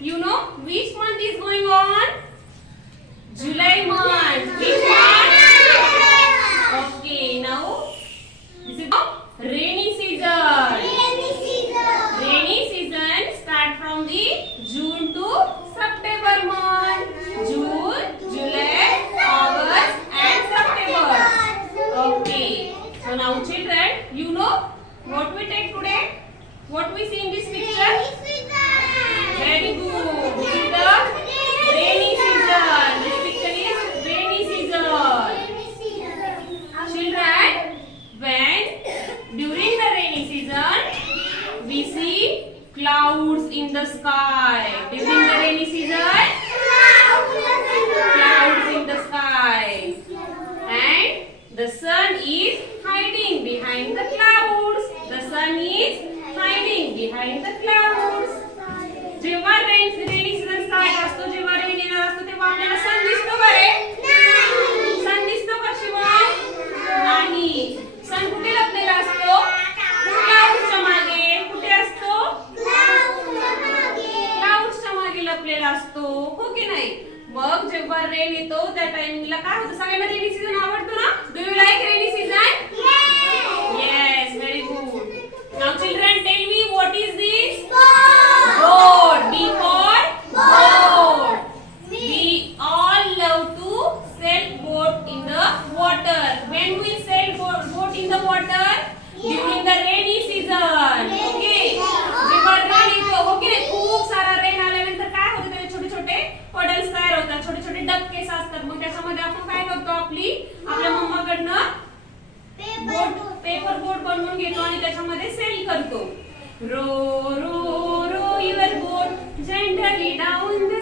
You know which month is going on? July month. Which month? Okay, now this is rainy season. Rainy season start from the June to September month. June, July, August and September. Okay. So now children, you know what we take today? What we see in this picture? Very good. This is the rainy season. This picture is rainy season. Children, when during the rainy season we see clouds in the sky. During the rainy season, clouds in the sky. And the sun is hiding behind the clouds. The sun is hiding behind the clouds. जेव्हा rainy season start असतो, जेव्हा rain येणार असतो तेव्हा आपल्याला सन दिसतो का रे? सन दिसतो का शिवाय? नाही. सन कुठे लपलेला असतो? क्लाउड्सच्या मागे. कुठे असतो? क्लाउड्सच्या मागे लपलेला असतो. हो की नाही? मग जेव्हा रेन येतो त्या टाइमला काय होतं? सगळ्यांना रेनी सीजन आवडतो ना? Do you like rainy season? Yes, very good. Now children, tell me what is this? Boat. B for boat. We all love to sail boat in the water. When we sail boat in the water? During the rainy season. Okay. जेव्हा rain येतो, okay, खूप सारा rain आल्यानंतर काय होतं? त्याचे छोटे छोटे पडल्स तयार होतात, छोटे छोटे डबकेस असतात. मग त्याच्यामध्ये आपण काय करतो? आपल्या मम्माकडनं पेपर बोट बनवून घेतो आणि त्याच्यामध्ये सेल करतो. Row row row your boat gently down the